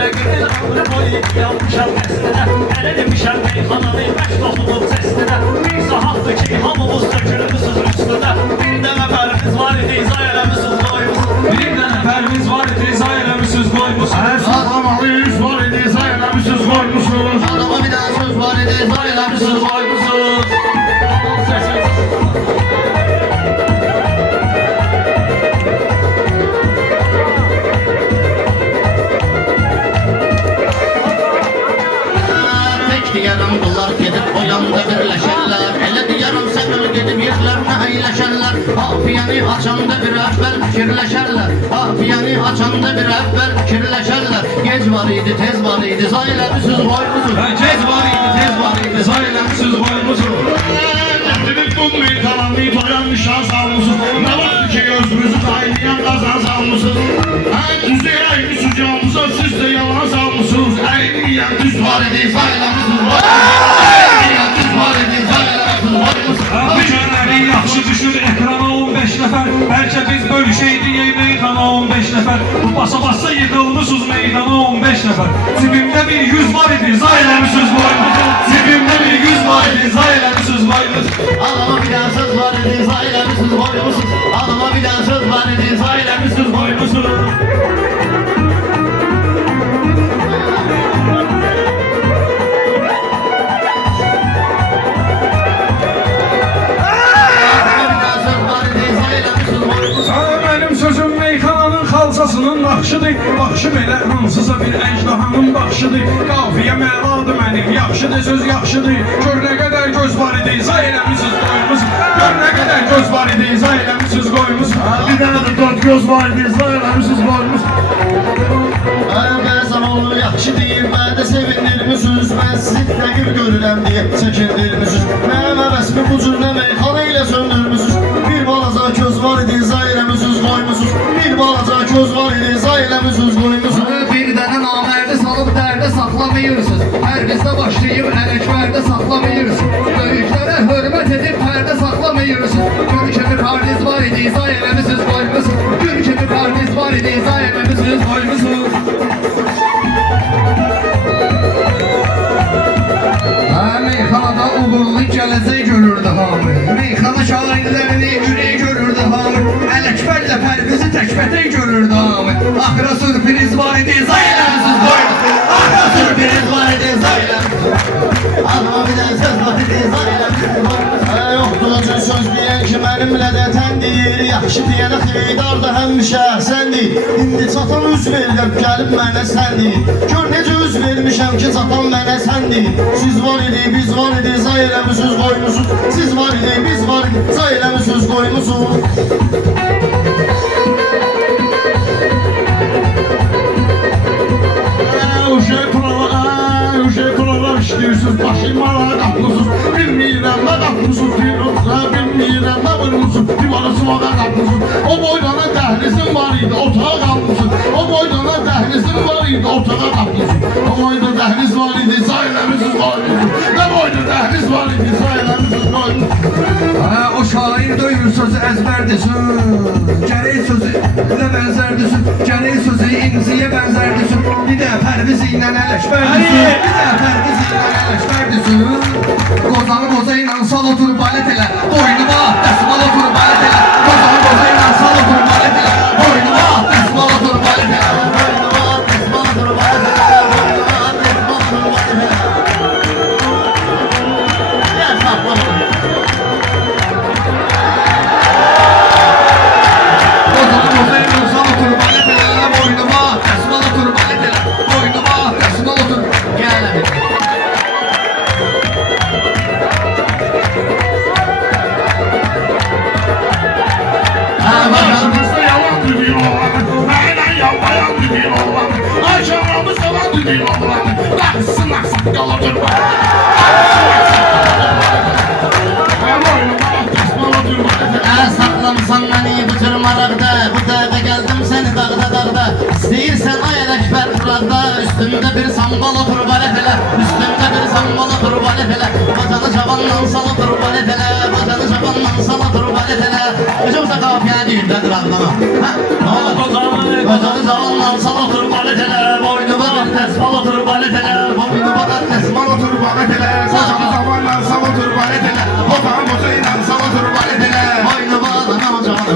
Rəqibin ömrü boyu yanmışam dəstədə. Elə demişəm meyxananı məşq olub səstədə. Bir saatdır ki hamımız tökülmüsüz üstüdə. Bir dənə fərimiz var idi izah eləmişsiniz qoymuşsunuz. Bir dənə fərimiz var idi izah eləmişsiniz qoymuşsunuz. Hər saxlamalı yüz var idi izah eləmişsiniz qoymuşsunuz. Adama bir dənə söz var idi izah eləmişsiniz qoymuşsunuz. Yarım bunlar gedib o yanda birləşərlər. Elə deyərəm səmir gedib yerlərinə əyləşərlər. Afiyəni açanda bir əvvəl fikirləşərlər. Afiyəni açanda bir əvvəl fikirləşərlər. Gec var idi, tez var idi, zay eləmişsiniz qoymuşsunuz. Gec var idi, tez var idi, zay eləmişsiniz qoymuşsunuz. Gətirib bu meyxananı toyan nişan salmışsınız. Nə vaxtdır ki gözünüzü qaynayan qazan salmışsınız. Düzü əymişsiniz yanınıza, siz də yalan salmışsınız. Əyməyən düz var idi, zay eləmişsiniz. Bu günləri yaxşı düşür ekrana 15 nəfər. Bəlkə biz bölüşəydik meyxana 15 nəfər. Bu basa-basa yığılmışsınız meydana 15 nəfər. Cibimdə bir 100 var idi, zay eləmişsiniz qoymuşsunuz. Cibimdə bir 100 var idi, zay eləmişsiniz qoymuşsunuz. Adama bir dənə söz var idi izah eləmişsiniz qoymuşsunuz. Adama bir dənə söz var idi izah eləmişsiniz qoymuşsunuz. Xalçasının naxşıdır, baxışım elə hansısa bir əcdahanın baxışıdır. Qafiyə məladır mənim, yaxşıdır, söz yaxşıdır. Gör nə qədər göz var idi, izah eləmişsiniz qoymuşsunuz. Gör nə qədər göz var idi, izah eləmişsiniz qoymuşsunuz. Bir dənə də dörd göz var idi, izah eləmişsiniz qoymuşsunuz. Bəzən onu yaxşı deyir, məndə sevindirmişsiniz. Mən sizi rəqib görürəm deyə çəkindirmişsiniz. Mənim əvəsimi bu cür nə meyxana ilə söndürmüşsünüz. Bir balaca köz var idi, izah eləmişsiniz qoymuşsunuz. Bir balaca köz var idi, izah eləmişsiniz qoymuşsunuz. Bir dənə namərdə salıb dərdə saxlamayırsınız. Hər bizdə başlayıb ələkbərdə saxlamayırsınız. Böyüklərə hörmət edib pərdə saxlamayırsınız. Gör kimi parniz var idi, izah eləmişsiniz qoymuşsunuz. Gör kimi parniz var idi, izah eləmişsiniz qoymuşsunuz. Meyxanada uğurlu gələcək görürdü hamı. Meyxana şairlərini ürək görürdü hamı. Ələkbərlə pərvizi təkbətək görürdü hamı. Axıra sürpriz var idi, izah eləmişsiniz qoymuşsunuz. Axıra sürpriz var idi, izah eləmişsiniz. Adama bir dənə söz var idi, izah eləmişsiniz qoymuşsunuz. Yoxdur o cür söz deyən ki mənimlə də təndir. Yaxşı deyənə xeydar da həmişə səndir. İndi çatan üz verirəm, gəlib mənə səndir. Gör necə üz vermişəm ki çatan mənə səndir. Siz var idi, biz var idi, zay eləmişsiniz qoymuşsunuz. Siz var idi, biz var idi, zay eləmişsiniz qoymuşsunuz. Uşaq provar işləyirsiniz, başımağa qapmışsınız. Bilmirəm nə qapmışsınız, bilmirəm nə vurmuşsunuz, divara sıvağa qapmışsınız. O boydana dəhlizim var idi, otağa qalmışsınız. O boydana dəhlizim var idi, otağa qapmışsınız. O boyda dəhliz var idi, zay eləmişsiniz qoymuşsunuz. Nə boyda dəhliz var idi, zay eləmişsiniz qoymuşsunuz. O şair döyür sözü əzbərdisin. Gərək sözü nə bənzərdisin. Gərək sözü imziyə bənzərdisin. Bir də pərviz ilə ələkbərdisin. Bir də pərviz ilə ələkbərdisin. Qozanı qoza ilə sal otur balet elə. Boynuma dəsmal otur balet elə. Qozanı qoza ilə sal otur balet elə. Boynuma dəsmal otur balet elə. Boynuma dəsmal otur balet elə. Boynuma dəsmal otur balet elə. Gəl saxlama. Saklamsan beni bu tür maraqda. Bu dəvə gəldim səni dağda. İstəyirsən ay ələkbər burada. Üstümdə bir sambal otur balet elə. Üstümdə bir sambal otur balet elə. Bacanı cavandan sal otur balet elə. Bacanı cavandan sal otur balet elə. Hücumsa qafiyə düyündədir ağlama. Bacanı cavandan sal otur balet elə. Boynuma baletele boynu balat tesman otur baletele Saçma zamanla sal otur baletele Otan bozuyla sal otur baletele boynu balat amacanı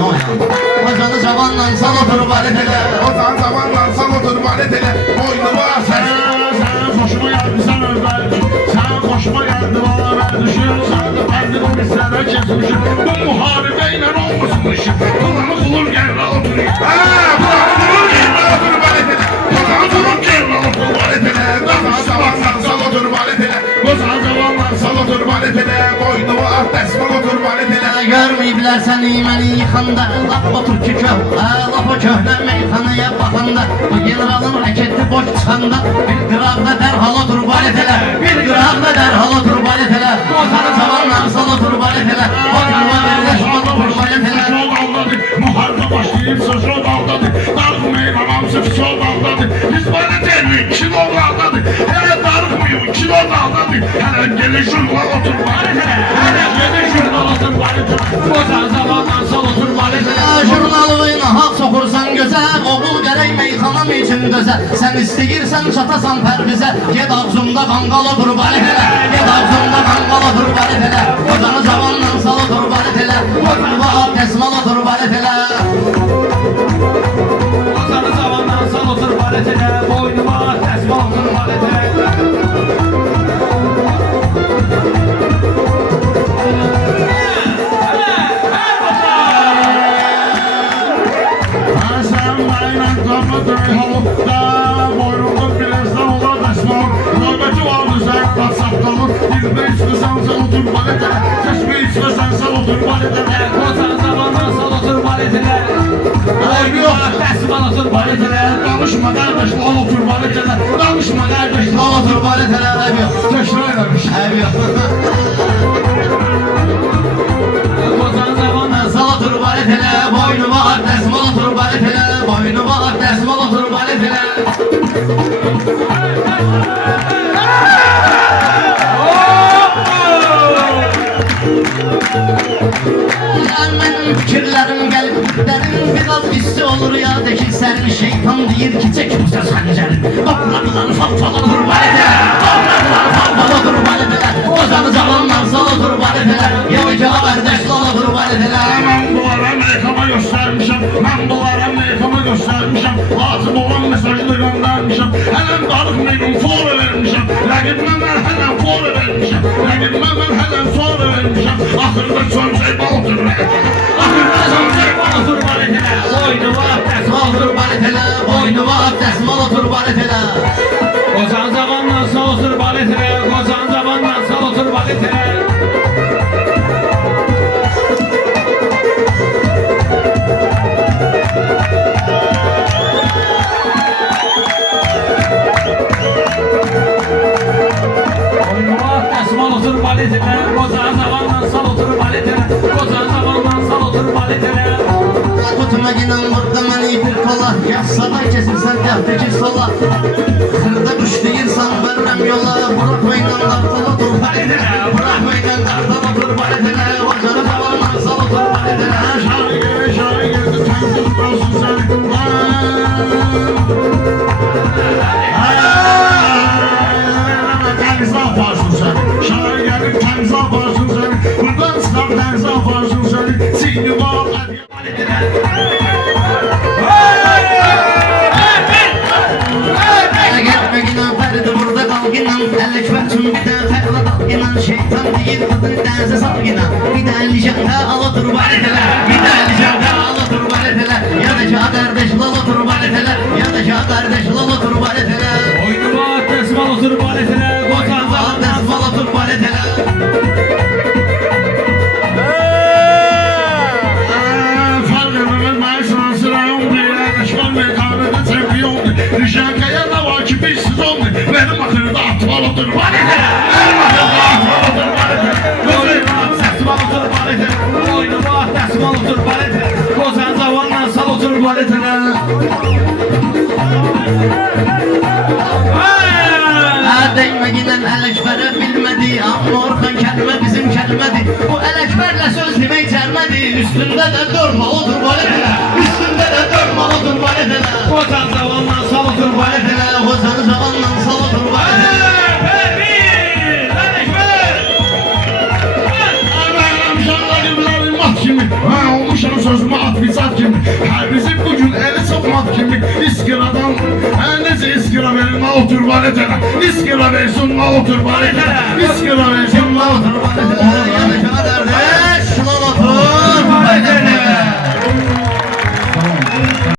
hocanı cavanla sal otur baletele Otan zamanla sal otur baletele Boynu bas sen hoşuma geldi sen özeldi Sen hoşuma geldi bana ben düşün Sen de kendini bizlere kesmişim Bu muharebeyle olmasın işim Kulağını bulur gel otur Kulağını bulur gel otur baletele Kulağını bulur gel otur baletele Daha zamanla sal otur baletele Kozan zamanla sal otur baletele Boynu at desmal otur baletele Görmeyiblər səni məni yıxanda Lap otur ki lap o köhnə meyxanaya baxanda Bu generalın raketli boş çıxanda Bir qıraqda dərhal otur baletələ Bir qıraqda dərhal otur baletələ Ozanı zamanla sal otur baletələ Oturma verdə şuat otur baletələ Muharebe başlayıp sözü daldadı Darıkmayın anamsı fisol daldadı Biz baleteli kilo daldadı Hele darıkmayın kilo daldadı Hele gelin şurada otur baletele Hele gelin şurada otur baletele Ozan zamandan sal otur baletele Jurnalıyla haq soxursan gözəl Oğul gərək meyxanam üçün dözə Sən istəyirsən çatasan pərvizə Ged ağzımda qanqal otur baletələ Ged ağzımda qanqal otur baletələ Ozanı zamandan sal otur baletələ Oturma tesmal otur baletələ Ozanı zamandan sal otur baletele Boynuma tesma otur baletele Sen bayrak kalmadır halıkta Boynumda birazdan ola desmal Nöbeti vardı sen katsaktalı Dilde içmesen sen otur baletele Çeşme içmesen sen otur baletele Ozan zamandan sal otur baletele Boynuma tesma otur baletele Danışma kardeş lan otur baletele Danışma kardeş lan Sal otur baletələ Əb yox Tekrar eləmiş Əb yox Ozan zamandan Sal otur baletələ Boynuma tesmal otur baletələ Boynuma tesmal otur baletələ Mənim fikirlərim gəlib dərin biraz hissi olur ya ki sənin şeytan deyir ki çək bu səs xəncərin Topladılar fal otur baletələ Topladılar fal otur baletələ Ozanı zamandan sal otur baletələ Yavaca qardeş sal otur baletələ Ben bunlara meyxama göstermişim Ben bunlara meyxama göstermişim Lazım olan mesajını göndermişim Helen darıkmayın fora vermişim Rəqibimə mən helen fora vermişim Rəqibimə mən helen fora vermişim Axırda son şey otur Axırda son şey otur baletele Boynuma tesma otur baletele Boynuma tesmal otur baletələ Ozan zamandan sal otur baletele Ozan zamandan sal otur baletele Boynuma tesma otur baletele Ozan zamandan sal otur baletele Ozan zamandan sal otur baletele Tutma ginen burada məni bir kola Yaz sabah kesilsən dəftəki sola Xırda quş deyirsən verrəm yola Bırakmayla qartal otur baletələ Bırakmayla qartal otur baletələ Vacanı zamandan sal otur baletələ Şair geldi tenzil olsun sen Tenzi yaparsın sen Şair geldi tenzi yaparsın sen Buradan çıkan tenzi yaparsın sen Sini var Gitme ginen ferdi burada kal ginen Elekber tüm bir de ferla dal ginen Şeytan değil kadın dense sal ginen Bir de elijanda al otur baletələ Bir de elijanda al otur baletələ Ya da ki kardeş lal otur baletələ Ya da ki kardeş lal otur baletələ Boynuma tesma otur baletele Ozan zamandan Mal otur baletələ Farkımız mayısın sırayon bir Erişman mekanında çempiyondu Rişakaya da vakifisiz oldu Benim akırda atmal otur baletele Benim akırda atmal otur baletele Boynuma tesma otur baletele Boynuma tesma otur baletele Ozan zamandan sal otur baletele Değme giden Elekber'e bilmedi Amma Orhan kelime bizim kelimedi Bu Elekber'le söz demek cermedi Üstünde de durma otur baletele Üstünde de durma otur baletele Ozan zamandan sal otur baletele Ozanı zamandan sal otur baletele otur valetele. İskira versin mal otur valetele. İskira versin mal otur valetele. Kardeş, mal otur valetele.